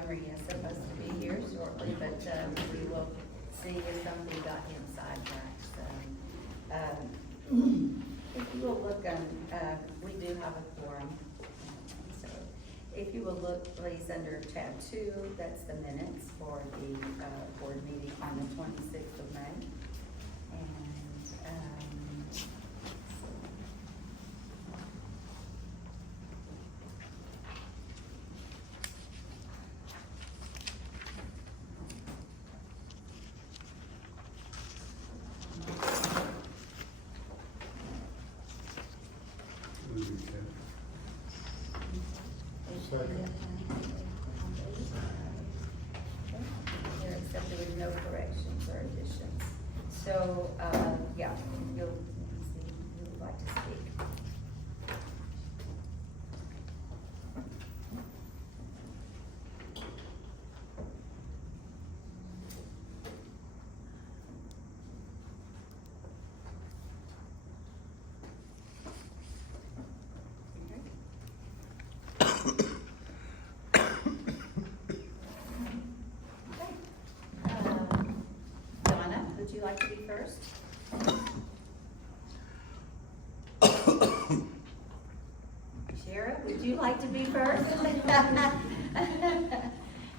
Montgomery is supposed to be here shortly, but we will see if something got him sidetracked. So, if you will look, we do have a quorum. So, if you will look, please, under tab 2, that's the minutes for the board meeting on the 26th of May. Except there was no corrections or additions. So, yeah, you'll see who would like to speak. Donna, would you like to be first? Shara, would you like to be first?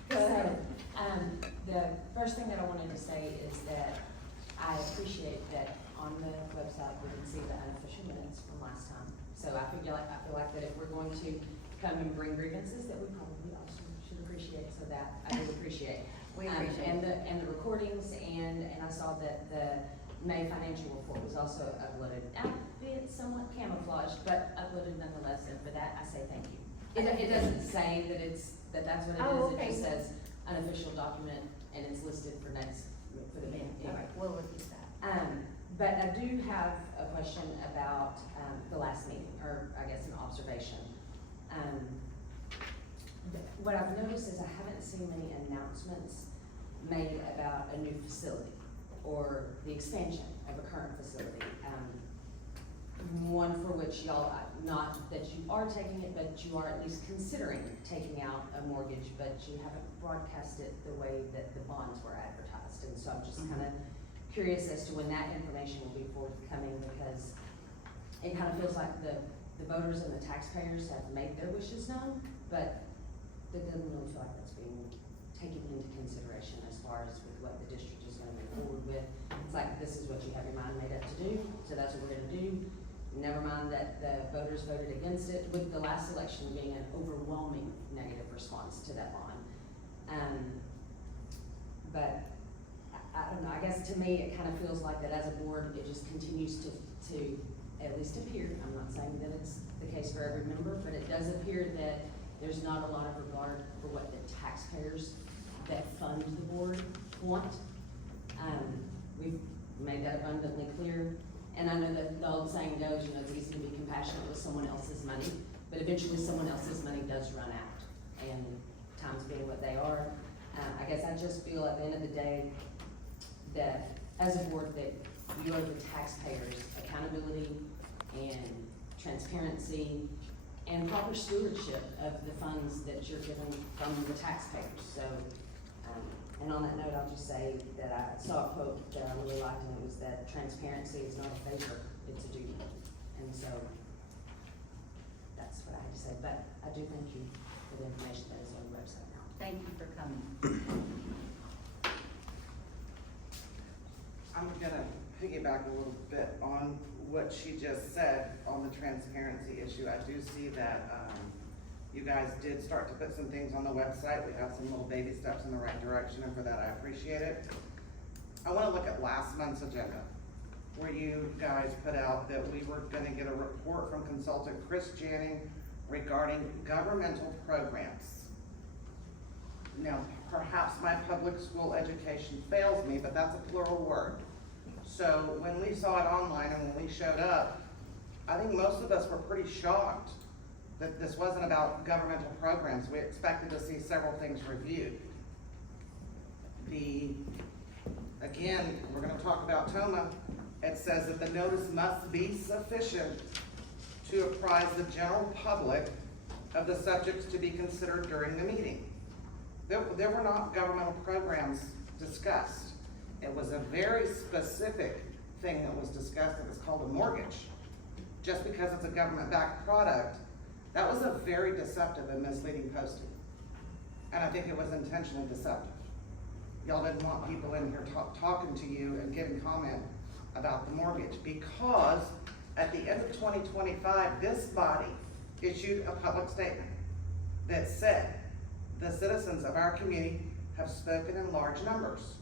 Go ahead. The first thing that I wanted to say is that I appreciate that on the website we can see the unofficial minutes from last time. So I feel like that if we're going to come and bring grievances, that we probably also should appreciate. So that I do appreciate. We appreciate and the recordings and I saw that the May financial report was also uploaded. Albeit somewhat camouflaged, but uploaded nonetheless. And for that, I say thank you. It doesn't say that that's what it is. Oh, okay. It just says unofficial document, and it's listed for the meeting. All right, we'll look at that. But I do have a question about the last meeting, or I guess an observation. What I've noticed is I haven't seen many announcements made about a new facility or the expansion of a current facility. One for which y'all, not that you are taking it, but you are at least considering taking out a mortgage, but you haven't broadcast it the way that the bonds were advertised. And so I'm just kind of curious as to when that information will be forthcoming, because it kind of feels like the voters and the taxpayers have made their wishes known, but it doesn't really feel like that's being taken into consideration as far as with what the district is going to move forward with. It's like, this is what you have your mind made up to do, so that's what we're going to do. Never mind that the voters voted against it, with the last election being an overwhelming negative response to that bond. But I don't know, I guess to me, it kind of feels like that as a board, it just continues to at least appear, I'm not saying that it's the case for every member, but it does appear that there's not a lot of regard for what the taxpayers that fund the board want. We've made that abundantly clear. And I know that the old saying goes, you know, it's easy to be compassionate with someone else's money, but eventually someone else's money does run out. And times being what they are, I guess I just feel at the end of the day that as a board that you owe the taxpayers accountability and transparency and proper stewardship of the funds that you're given from the taxpayers. So, and on that note, I'll just say that I saw a quote that I really liked, and it was that transparency is not a favor, it's a duty. And so, that's what I had to say, but I do thank you for the information that is on the website now. Thank you for coming. I'm gonna piggyback a little bit on what she just said on the transparency issue. I do see that, you guys did start to put some things on the website. We have some little baby steps in the right direction, and for that I appreciate it. I wanna look at last month's agenda, where you guys put out that we were gonna get a report from consultant Chris Janning regarding governmental programs. Now, perhaps my public school education fails me, but that's a plural word. So when we saw it online and when we showed up, I think most of us were pretty shocked that this wasn't about governmental programs. We expected to see several things reviewed. Again, we're gonna talk about TOMA. It says that the notice must be sufficient to apprise the general public of the subjects to be considered during the meeting. There were not governmental programs discussed. It was a very specific thing that was discussed, it was called a mortgage. Just because it's a government-backed product, that was a very deceptive and misleading posting. And I think it was intentionally deceptive. Y'all didn't want people in here talking to you and giving comment about the mortgage, because at the end of 2025, this body issued a public statement that said, the citizens of our community have spoken in large numbers.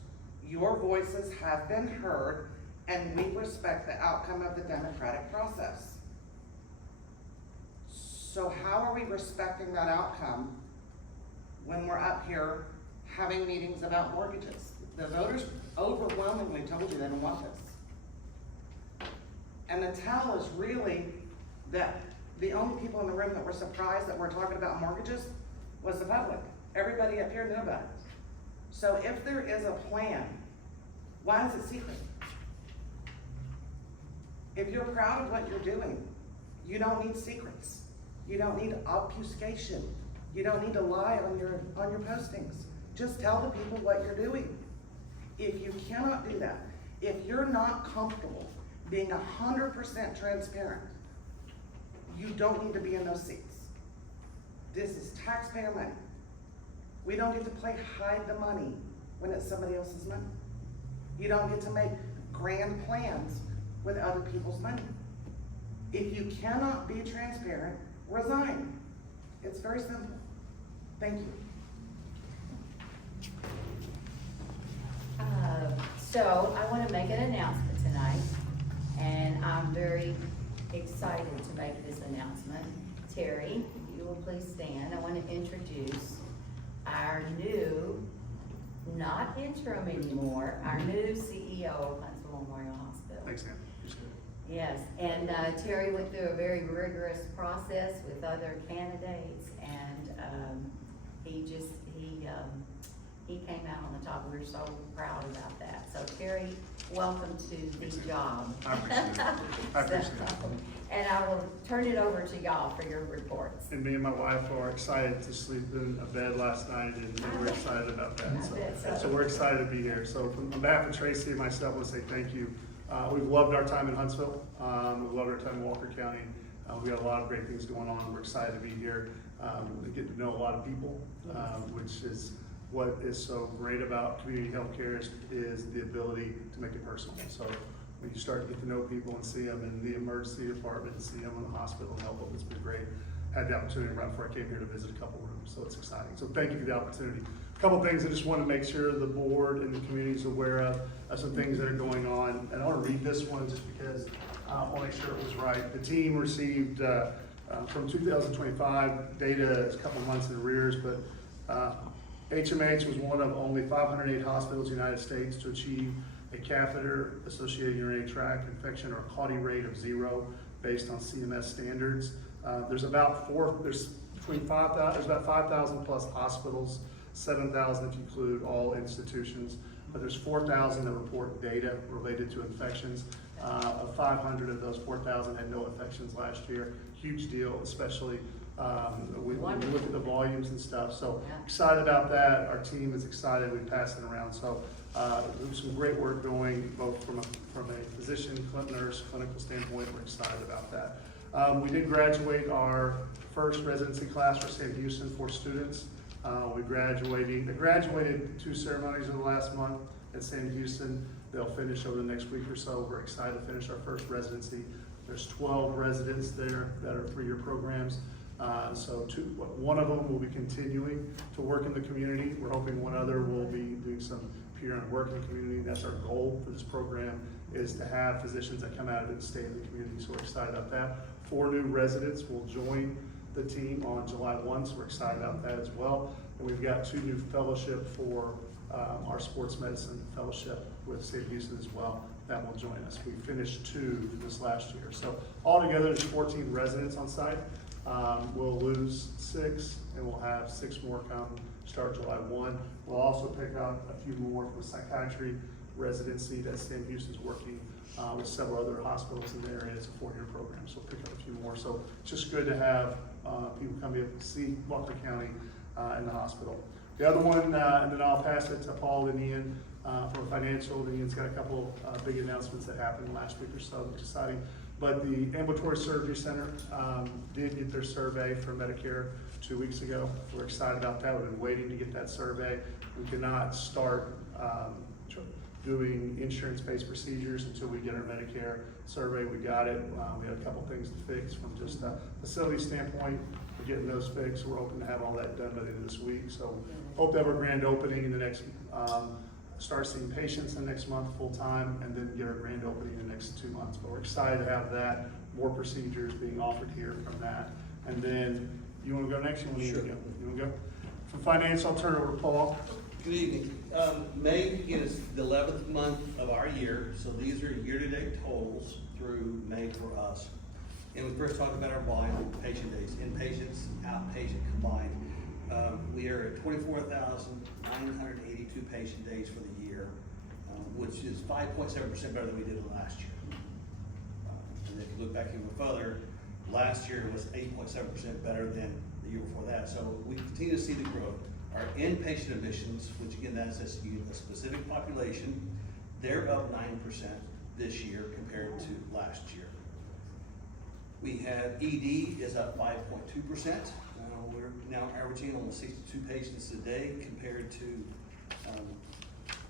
Your voices have been heard, and we respect the outcome of the democratic process. So how are we respecting that outcome when we're up here having meetings about mortgages? The voters overwhelmingly told you they didn't want this. And the tell is really that the only people in the room that were surprised that we're talking about mortgages was the public. Everybody up here knew about it. So if there is a plan, why is it secret? If you're proud of what you're doing, you don't need secrets. You don't need obfuscation. You don't need to lie on your postings. Just tell the people what you're doing. If you cannot do that, if you're not comfortable being 100% transparent, you don't need to be in those seats. This is taxpayer money. We don't get to play hide the money when it's somebody else's money. You don't get to make grand plans with other people's money. If you cannot be transparent, resign. It's very simple. Thank you. So I want to make an announcement tonight, and I'm very excited to make this announcement. Terry, if you will please stand. I want to introduce our new, not interim anymore, our new CEO of Huntsville Memorial Hospital. Thanks, Sam. Yes, and Terry went through a very rigorous process with other candidates, and he came out on the top. We're so proud about that. So Terry, welcome to the job. I appreciate it. I appreciate it. And I will turn it over to y'all for your reports. And me and my wife are excited to sleep in a bed last night, and we're excited about that. So we're excited to be here. So on behalf of Tracy and myself, I want to say thank you. We've loved our time in Huntsville. We've loved our time in Walker County. We got a lot of great things going on. We're excited to be here. We get to know a lot of people, which is what is so great about community healthcare is the ability to make it personal. So when you start to get to know people and see them in the emergency department, and see them in the hospital and help them, it's been great. Had the opportunity right before I came here to visit a couple rooms, so it's exciting. So thank you for the opportunity. A couple things I just want to make sure the board and the community is aware of some things that are going on. And I want to read this one just because I want to make sure it was right. The team received from 2025 data, it's a couple months in arrears, but HMH was one of only 508 hospitals in the United States to achieve a catheter-associated urinary tract infection or CAUTI rate of 0 based on CMS standards. There's about 5,000 plus hospitals, 7,000 if you include all institutions, but there's 4,000 that report data related to infections. 500 of those 4,000 had no infections last year. Huge deal, especially when you look at the volumes and stuff. So excited about that. Our team is excited. We pass it around. So there's some great work going both from a physician, nurse, clinical standpoint. We're excited about that. We did graduate our first residency class for Sam Houston for students. We graduated 2 ceremonies in the last month at Sam Houston. They'll finish over the next week or so. We're excited to finish our first residency. There's 12 residents there that are 3-year programs. So one of them will be continuing to work in the community. We're hoping one other will be doing some peer work in the community. That's our goal for this program, is to have physicians that come out of it and stay in the community. So we're excited about that. 4 new residents will join the team on July 1, so we're excited about that as well. And we've got 2 new fellowship for our sports medicine fellowship with St. Houston as well. That will join us. We finished 2 this last year. So altogether, there's 14 residents on site. We'll lose 6, and we'll have 6 more come start July 1. We'll also pick up a few more from psychiatry residency that Sam Houston's working with several other hospitals in the area. It's a 4-year program, so we'll pick up a few more. So it's just good to have people come in to see Walker County in the hospital. The other one, and then I'll pass it to Paul and Ian for financial. Ian's got a couple big announcements that happened last week or so, which is exciting. But the Ambulatory Surgery Center did get their survey for Medicare 2 weeks ago. We're excited about that. We've been waiting to get that survey. We cannot start doing insurance-based procedures until we get our Medicare survey. We got it. We had a couple things to fix from just a facility standpoint. We're getting those fixed. We're hoping to have all that done by the end of this week. So hope to have a grand opening in the next, start seeing patients in the next month full-time, and then get our grand opening in the next 2 months. But we're excited to have that, more procedures being offered here from that. And then, you wanna go next? You wanna Sure. go? You wanna go? For finance, I'll turn it over to Paul. Good evening. May is the 11th month of our year, so these are year-to-date totals through May for us. And we first talked about our volume of patient days, inpatients, outpatient combined. We are at 24,982 patient days for the year, which is 5.7% better than we did last year. And if you look back even further, last year was 8.7% better than the year before that. So we continue to see the growth. Our inpatient admissions, which again, that's a specific population, they're up 9% this year compared to last year. We have ED is up 5.2%. We're now averaging almost 62 patients a day compared to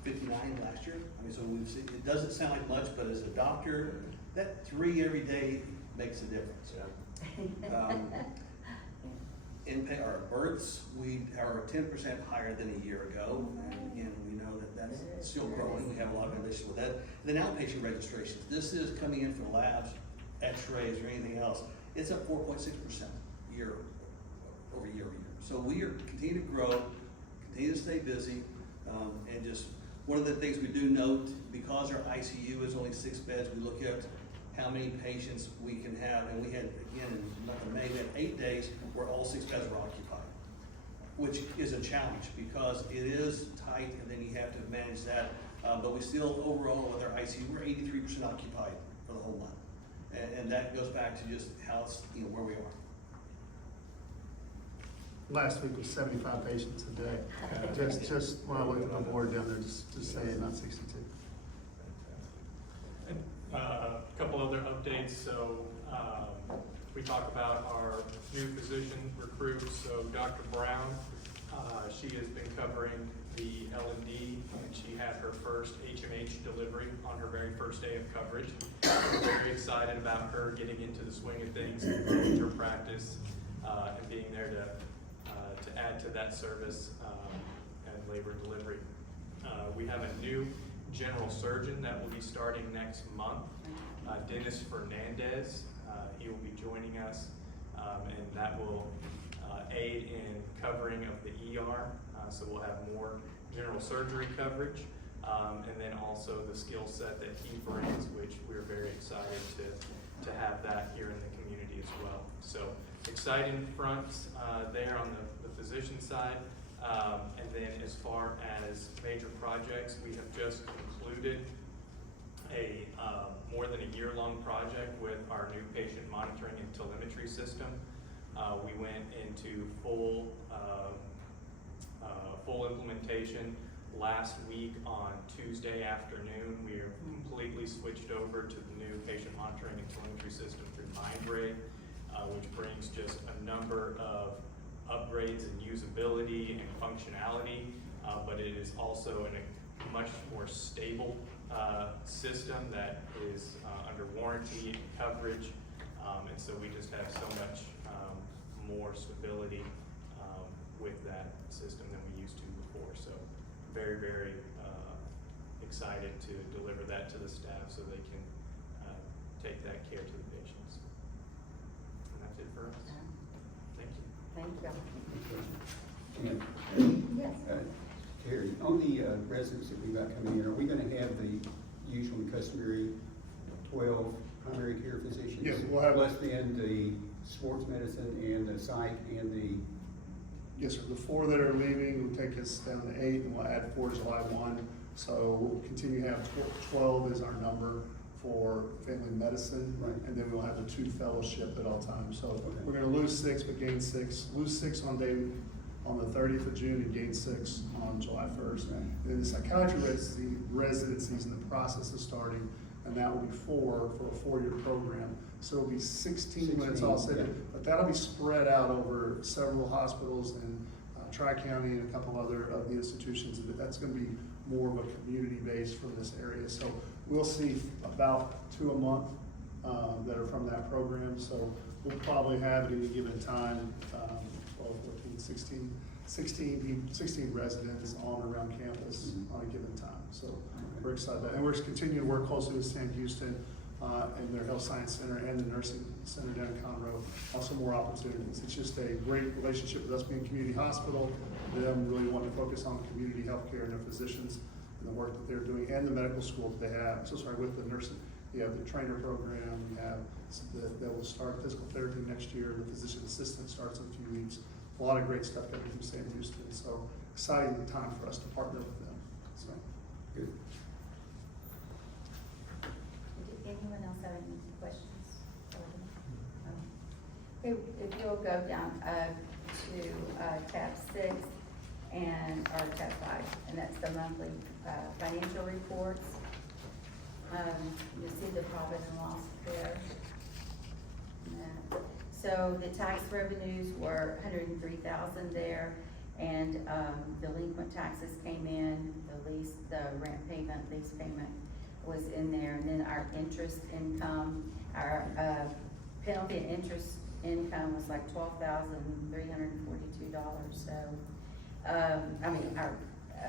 59 last year. I mean, so we've seen, it doesn't sound like much, but as a doctor, that 3 every day makes a difference. Our births, we are 10% higher than a year ago, and again, we know that that's still growing. We have a lot of ambition with that. Then outpatient registrations, this is coming in for labs, x-rays, or anything else. It's up 4.6% year over year. So we are continuing to grow, continue to stay busy, and just one of the things we do note, because our ICU is only 6 beds, we look at how many patients we can have, and we had, again, in the month of May, we had 8 days where all 6 beds were occupied, which is a challenge because it is tight, and then you have to manage that. But we still, overall, with our ICU, we're 83% occupied for the whole month, and that goes back to just how it's, where we are. Last week was 75 patients a day. Just when I looked at the board down there, just saying, not 62. A couple other updates. So we talked about our new physician recruits. So Dr. Brown, she has been covering the L&D, and she had her first HMH delivery on her very first day of coverage. We're very excited about her getting into the swing of things in her practice and being there to add to that service and labor delivery. We have a new general surgeon that will be starting next month, Dennis Fernandez. He will be joining us, and that will aid in covering of the ER. So we'll have more general surgery coverage, and then also the skill set that he brings, which we're very excited to have that here in the community as well. So exciting fronts there on the physician side. And then as far as major projects, we have just concluded a more than a year-long project with our new patient monitoring and telemetry system. We went into full implementation last week on Tuesday afternoon. We are completely switched over to the new patient monitoring and telemetry system through Mindray, which brings just a number of upgrades in usability and functionality, but it is also in a much more stable system that is under warranty and coverage, and so we just have so much more stability with that system than we used to before. So very, very excited to deliver that to the staff so they can take that care to the patients. And that's it for us. Thank you. Thank you. Yes. Terry, on the residents that we got coming in, are we gonna have the usual and customary 12 primary care physicians? Yes, we'll have- Plus then the sports medicine and the psych and the... Yes, sir. The 4 that are leaving will take us down to 8, and we'll add 4 July 1. So we'll continue to have 12 is our number for family medicine. Right. And then we'll have the 2 fellowship at all times. So Okay. we're gonna lose 6, but gain 6. Lose 6 on on the 30th of June and gain 6 on July 1st. And then the psychiatry residencies in the process of starting, and that will be 4 for a 4-year program. So it'll be 16 when it's all said, 16, yeah. but that'll be spread out over several hospitals in Tri-County and a couple other of the institutions. That's gonna be more of a community base from this area. So we'll see about 2 a month that are from that program. So we'll probably have at any given time, 12, 14, 16 residents on around campus on a given time. So we're excited about it. And we're continuing to work closely with Sam Houston and their Health Science Center and the Nursing Center down in Conroe. Also more opportunities. It's just a great relationship with us being a community hospital, them really wanting to focus on community healthcare and their physicians and the work that they're doing, and the medical school that they have. With the nursing, you have the trainer program, you have that will start physical therapy next year, the physician assistant starts in a few weeks. A lot of great stuff coming from Sam Houston, so exciting time for us to partner with them, so. Good. Did anyone else have any questions? Okay, if you'll go down to tab 6 or tab 5, and that's the monthly financial reports. You'll see the profit and loss there. So the tax revenues were $103,000 there, and delinquent taxes came in, the rent payment, lease payment was in there, and then our interest income, our penalty and interest income was like $12,342. So,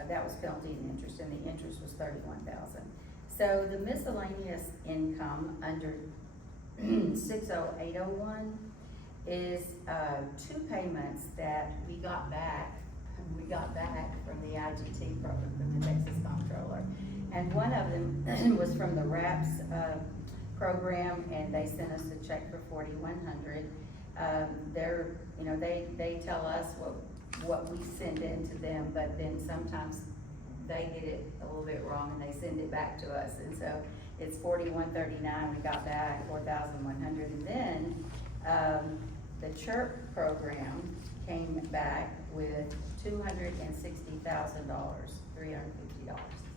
that was penalty and interest, and the interest was $31,000. So the miscellaneous income under 60801 is 2 payments that we got back from the IGT program, from the Texas Comptroller. And one of them was from the RAPS program, and they sent us a check for $4,100. They tell us what we send in to them, but then sometimes they get it a little bit wrong and they send it back to us. And so it's $4,139 we got back, $4,100. And then the CHIRP program came back with $260,000, $350,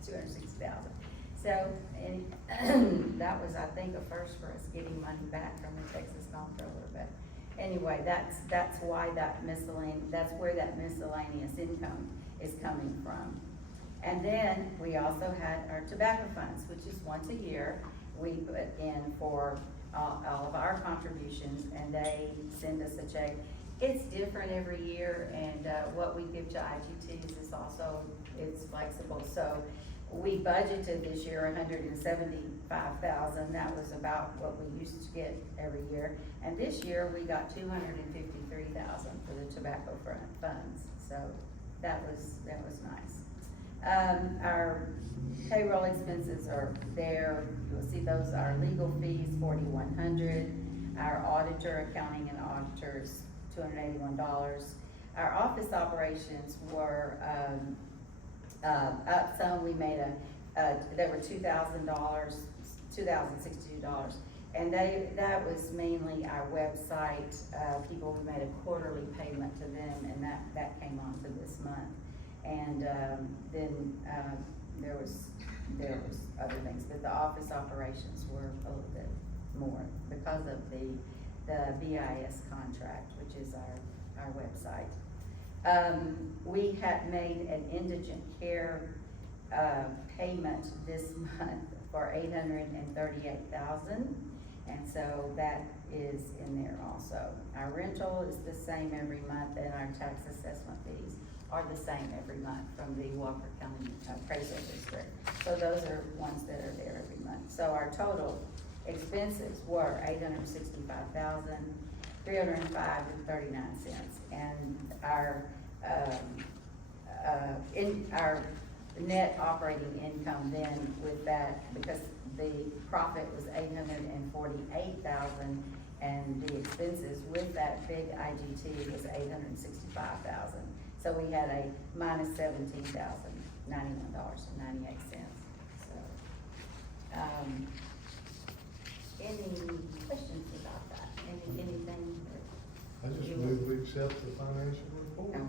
$260,000. So, and that was, I think, a first for us getting money back from the Texas Comptroller. But anyway, that's why that's where that miscellaneous income is coming from. And then we also had our tobacco funds, which is once a year. We put in for all of our contributions, and they send us a check. It's different every year, and what we give to IGTs is also, it's flexible. So we budgeted this year $175,000. That was about what we used to get every year. And this year we got $253,000 for the tobacco funds. So that was nice. Our payroll expenses are there. You'll see those are legal fees, $4,100. Our auditor, accounting and auditors, $281. Our office operations were up some. We made they were $2,000, $2,062. And that was mainly our website people. We made a quarterly payment to them, and that came on to this month. And then there was other things, but the office operations were a little bit more because of the BIS contract, which is our website. We had made an indigent care payment this month for $838,000, and so that is in there also. Our rental is the same every month, and our tax assessment fees are the same every month from the Walker County Appraisal District. So those are ones that are there every month. So our total expenses were $865,305.39, and our our net operating income then with that, because the profit was $848,000, and the expenses with that big IGT was $865,000. So we had a minus $17,091.98. So, any questions about that? Anything? I just move we accept the financial report.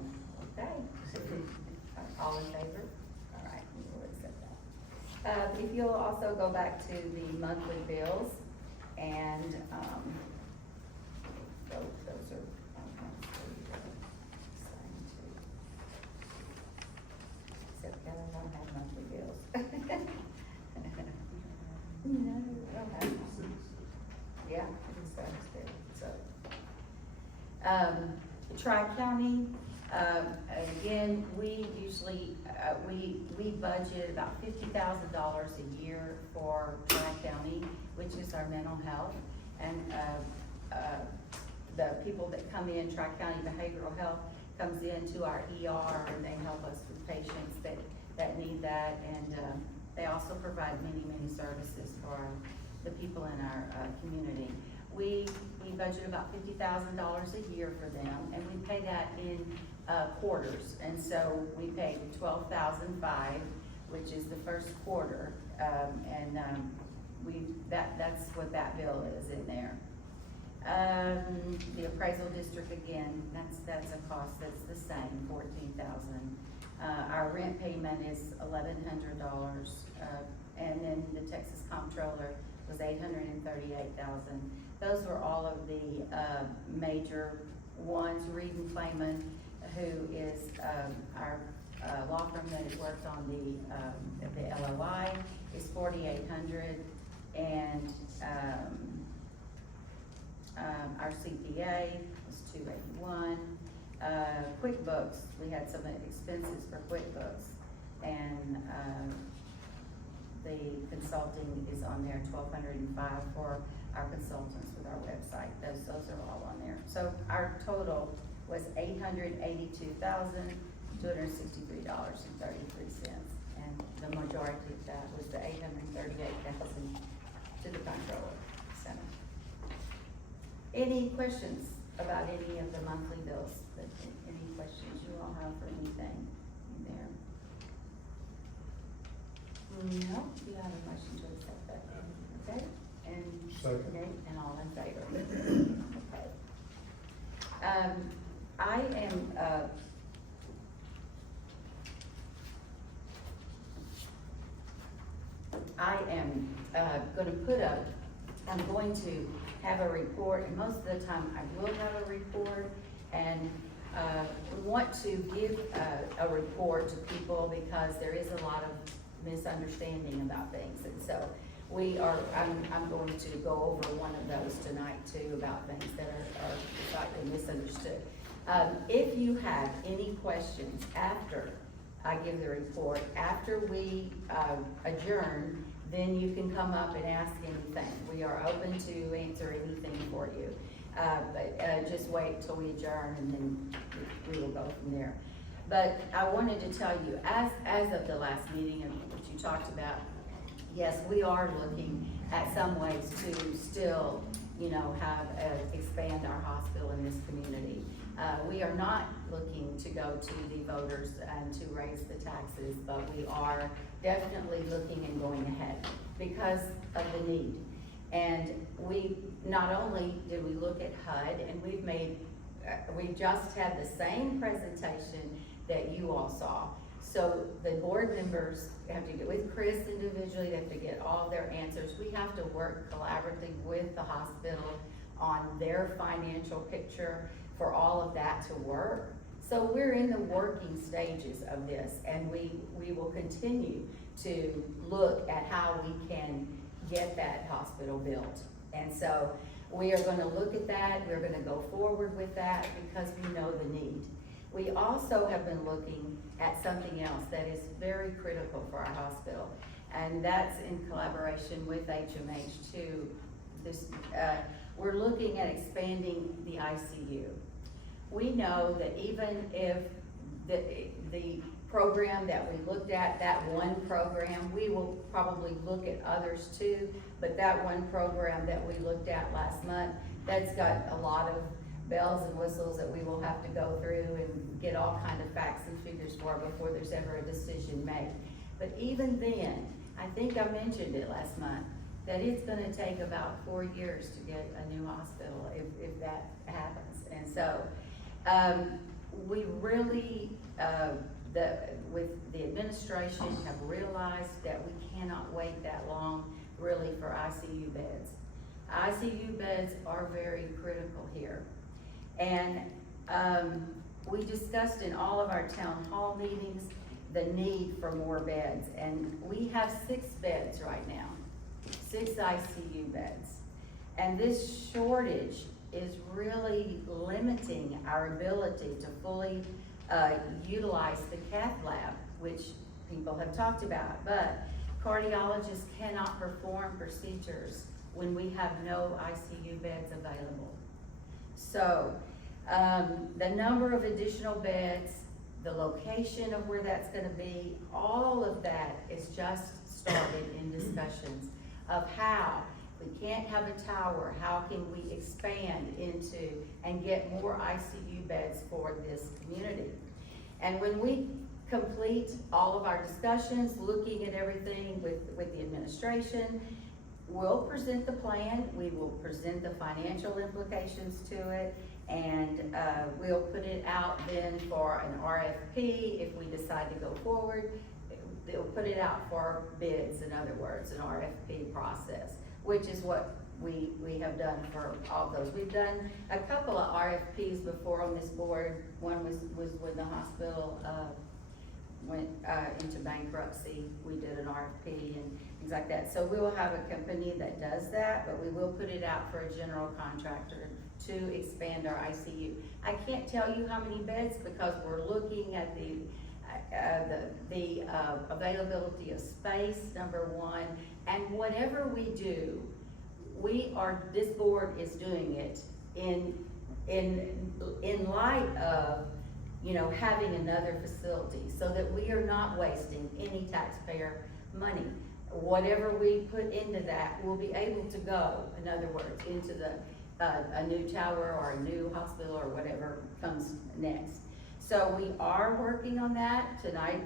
All in favor? All right, we will accept that. If you'll also go back to the monthly bills, and, those are, signed too. Except that I don't have monthly bills. No, I don't have. Yeah, it's there, so. Tri-County, again, we usually, we budget about $50,000 a year for Tri-County, which is our mental health. And, the people that come in, Tri-County Behavioral Health comes into our ER and they help us with patients that need that. And, they also provide many services for the people in our, community. We budget about $50,000 a year for them, and we pay that in quarters. And so we paid $12,500, which is the first quarter, that's what that bill is in there. The appraisal district, again, that's a cost that's the same, $14,000. Our rent payment is $1,100, and then the Texas Comptroller was $838,000. Those were all of the major ones. Reed and Clayman, who is our law firm that has worked on the LOI, is $4,800, and our CPA was $281. QuickBooks, we had some expenses for QuickBooks, and the consulting is on there, $1,205 for our consultants with our website. Those are all on there. So our total was $882,263.33, and the majority of that was the $838,000 to the comptroller center. Any questions about any of the monthly bills? Any questions you all have for anything in there? No, you have a motion to accept that, okay? And Second. okay, and all in favor? Okay. I am I'm going to have a report, and most of the time I will have a report, and we want to give a report to people because there is a lot of misunderstanding about things, and so I'm going to go over one of those tonight too, about things that are slightly misunderstood. If you have any questions after I give the report, after we adjourn, then you can come up and ask anything. We are open to answer anything for you. But just wait till we adjourn, and then we will go from there. But I wanted to tell you, as of the last meeting and what you talked about, yes, we are looking at some ways to still, expand our hospital in this community. We are not looking to go to the voters and to raise the taxes, but we are definitely looking and going ahead because of the need. And we, not only did we look at HUD, and we've just had the same presentation that you all saw. So the board members have to get with Chris individually, they have to get all their answers. We have to work collaboratively with the hospital on their financial picture for all of that to work. So we're in the working stages of this, and we will continue to look at how we can get that hospital built. And so we are gonna look at that, we're gonna go forward with that because we know the need. We also have been looking at something else that is very critical for our hospital, and that's in collaboration with HMH too. We're looking at expanding the ICU. We know that even if the program that we looked at, that one program, we will probably look at others too, but that one program that we looked at last month, that's got a lot of bells and whistles that we will have to go through and get all kind of facts and figures for before there's ever a decision made. But even then, I think I mentioned it last month, that it's gonna take about 4 years to get a new hospital if that happens. And so, we really with the administration have realized that we cannot wait that long really for ICU beds. ICU beds are very critical here. And, we discussed in all of our town hall meetings the need for more beds, and we have 6 beds right now, 6 ICU beds. And this shortage is really limiting our ability to fully utilize the cath lab, which people have talked about. But cardiologists cannot perform procedures when we have no ICU beds available. So, the number of additional beds, the location of where that's gonna be, all of that is just started in discussions of how, if we can't have a tower, how can we expand into and get more ICU beds for this community? And when we complete all of our discussions, looking at everything with the administration, we'll present the plan, we will present the financial implications to it, and we'll put it out then for an RFP if we decide to go forward. They'll put it out for bids, in other words, an RFP process, which is what we have done for all those. We've done a couple of RFPs before on this board. One was when the hospital went into bankruptcy. We did an RFP and things like that. So we will have a company that does that, but we will put it out for a general contractor to expand our ICU. I can't tell you how many beds because we're looking at the availability of space, number one, and whatever we do, this board is doing it in light of, having another facility, so that we are not wasting any taxpayer money. Whatever we put into that will be able to go, in other words, into a new tower or a new hospital or whatever comes next. So we are working on that tonight.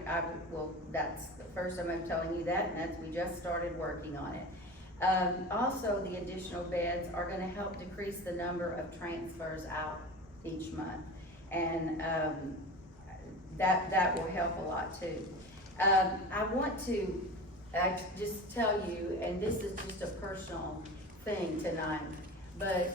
That's the first time I'm telling you that, and we just started working on it. Also, the additional beds are gonna help decrease the number of transfers out each month. And that will help a lot too. I want to just tell you, and this is just a personal thing tonight, but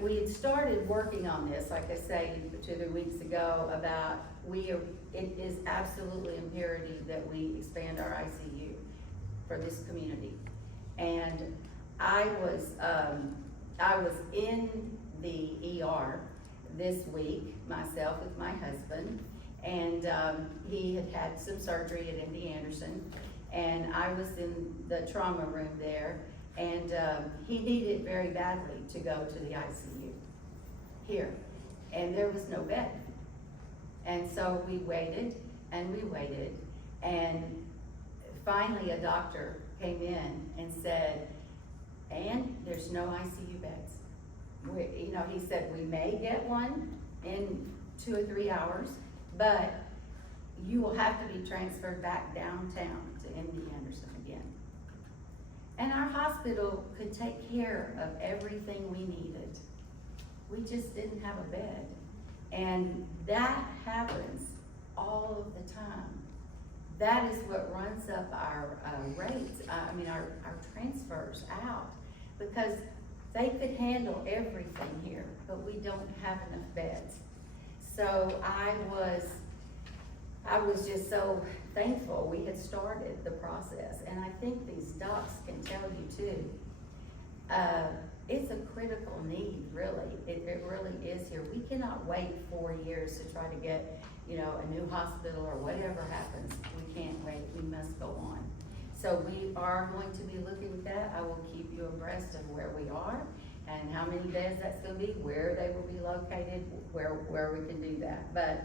we had started working on this, like I say, 2 or 3 weeks ago, about it is absolutely imperative that we expand our ICU for this community. And I was in the ER this week, myself with my husband, and he had had some surgery at MD Anderson, and I was in the trauma room there, and he needed very badly to go to the ICU here, and there was no bed. And so we waited, and finally a doctor came in and said, "Ann, there's no ICU beds." He said, "We may get one in 2 or 3 hours, but you will have to be transferred back downtown to MD Anderson again." And our hospital could take care of everything we needed. We just didn't have a bed. And that happens all of the time. That is what runs up our rates, our transfers out, because they could handle everything here, but we don't have enough beds. So I was just so thankful we had started the process, and I think these docs can tell you too. It's a critical need, really. It really is here. We cannot wait 4 years to try to get, a new hospital or whatever happens. We can't wait. We must go on. So we are going to be looking at that. I will keep you abreast of where we are and how many beds that's gonna be, where they will be located, where we can do that. But,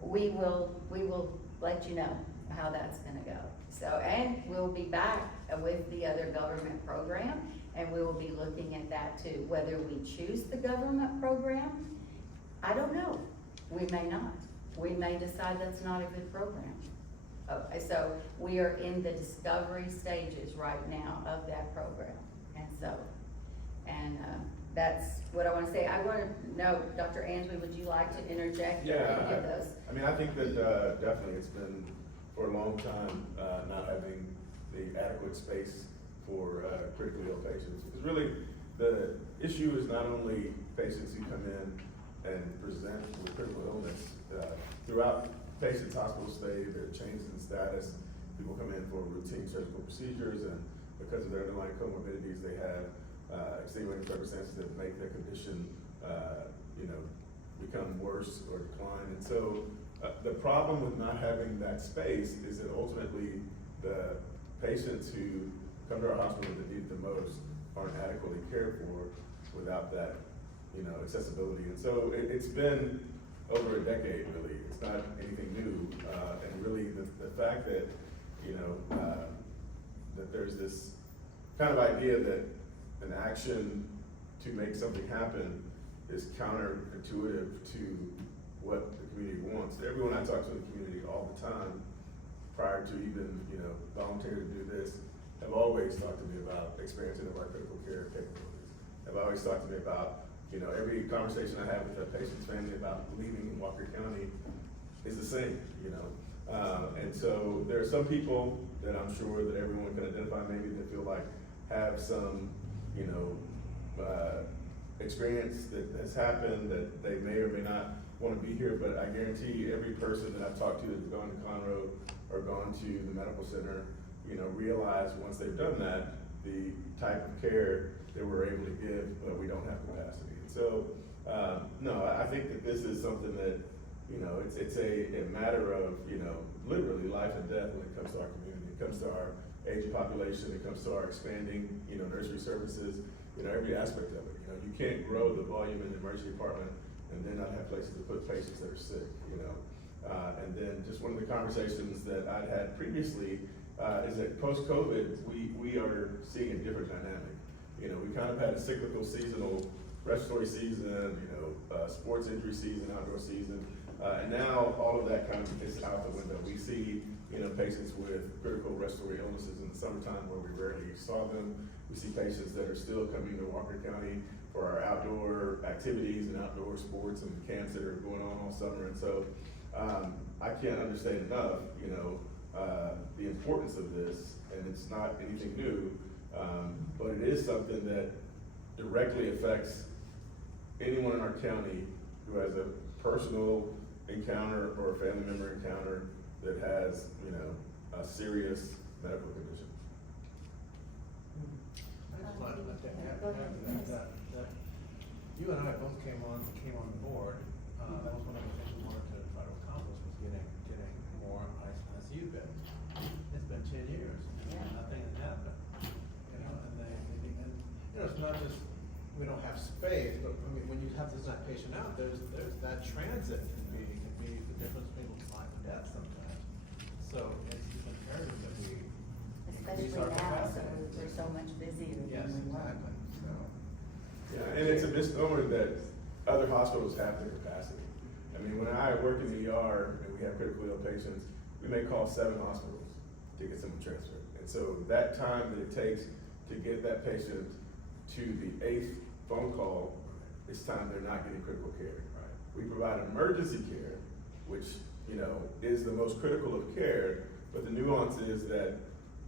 we will let you know how that's gonna go. So, and we'll be back with the other government program, and we will be looking at that too. Whether we choose the government program, I don't know. We may not. We may decide that's not a good program. Okay, so we are in the discovery stages right now of that program. And that's what I wanna say. I wanna know, Dr. Ansley, would you like to interject or Yeah, any of those? I mean, I think that, definitely it's been for a long time, not having the adequate space for, critically ill patients. Because really, the issue is not only patients who come in and present with critical illness, throughout patients' hospital stay, there are changes in status. People come in for routine surgical procedures, and because of their underlying comorbidities, they have, extenuating circumstances that make their condition, you know, become worse or decline. And so, the problem with not having that space is that ultimately the patients who come to our hospital that need it the most aren't adequately cared for without that, you know, accessibility. And so it's been over a decade, really. It's not anything new. And really the fact that, you know, that there's this kind of idea that an action to make something happen is counterintuitive to what the community wants. Everyone I talk to in the community all the time, prior to even, you know, volunteering to do this, have always talked to me about expansion of our critical care capabilities. Have always talked to me about, you know, every conversation I have with a patient's family about leaving Walker County is the same, you know. And so there are some people that I'm sure that everyone can identify maybe that feel like have some, you know, experience that has happened that they may or may not want to be here, but I guarantee every person that I've talked to that's gone to Conroe or gone to the medical center, you know, realize once they've done that, the type of care that we're able to give, but we don't have capacity. And so, no, I think that this is something that, you know, it's a matter of, you know, literally life and death when it comes to our community. It comes to our aging population, it comes to our expanding, you know, nursery services, you know, every aspect of it. You know, you can't grow the volume in the emergency department and then not have places to put patients that are sick, you know. And then just one of the conversations that I'd had previously is that post-COVID, we are seeing a different dynamic. You know, we kind of had a cyclical seasonal respiratory season, you know, sports injury season, outdoor season, and now all of that kind of is out the window. We see, you know, patients with critical respiratory illnesses in the summertime where we rarely saw them. We see patients that are still coming to Walker County for our outdoor activities and outdoor sports and camps that are going on all summer. And so I can't understate enough, you know, the importance of this, and it's not anything new, but it is something that directly affects anyone in our county who has a personal encounter or a family member encounter that has, you know, a serious medical condition. I just wanted to let that, you and I both came on the board, that was one of the things we wanted to try to accomplish, was getting more ICU beds. It's been 10 years, and nothing has happened, you know, and you know, it's not just, we don't have space, but I mean, when you have this night patient out, there's that transit can be the difference between life and death sometimes. So it's imperative that we increase Especially our now, so capacity. we're so much busier Yes, than we were. exactly, so. Yeah, and it's a misnomer that other hospitals have the capacity. I mean, when I work in the ER and we have critically ill patients, we may call 7 hospitals to get someone transferred. And so that time that it takes to get that patient to the 8th phone call, it's time they're not getting critical care. Right. We provide emergency care, which, you know, is the most critical of care, but the nuance is that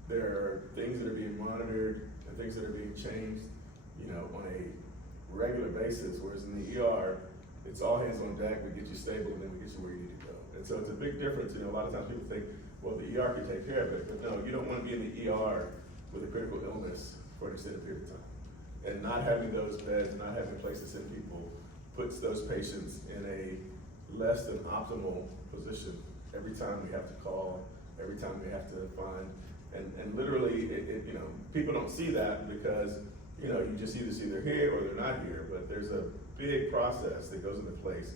there are things that are being monitored and things that are being changed, you know, on a regular basis, whereas in the ER, it's all hands on deck, we get you stable, and then we get you where you need to go. And so it's a big difference, you know, a lot of times people think, well, the ER can take care of it, but no, you don't want to be in the ER with a critical illness for an extended period of time. And not having those beds, not having a place to send people, puts those patients in a less than optimal position every time we have to call, every time we have to find, and literally, you know, people don't see that because, you know, you just either see they're here or they're not here, but there's a big process that goes into place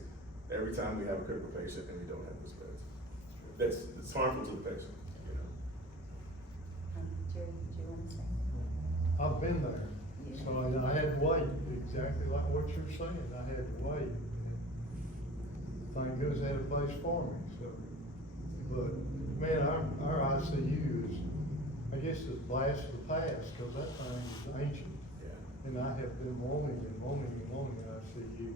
every time we have a critical patient and we don't have those beds. It's harmful to the patient, you know. Jerry, did you want to say? I've been there, Yeah. so I had to wait, exactly like what you're saying, I had to wait. Thank goodness they had a place for me, so, but, man, our ICU is, I guess it's blast of the past, cause that thing is ancient. Yeah. and I have been wanting and wanting and wanting an ICU.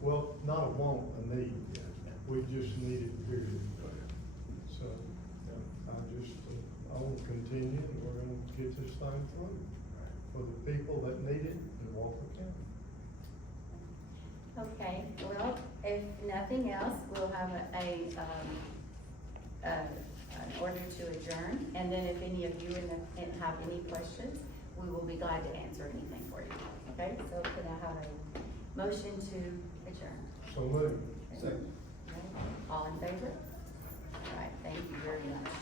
Well, not a want, a need. We just need it, period. So, I just, I will continue, and we're gonna get this thing through for the people that need it in Walker County. Okay, well, if nothing else, we'll have an order to adjourn, and then if any of you have any questions, we will be glad to answer anything for you. Okay, so can I have a motion to adjourn? So moved. Second. All in favor? All right, thank you very much.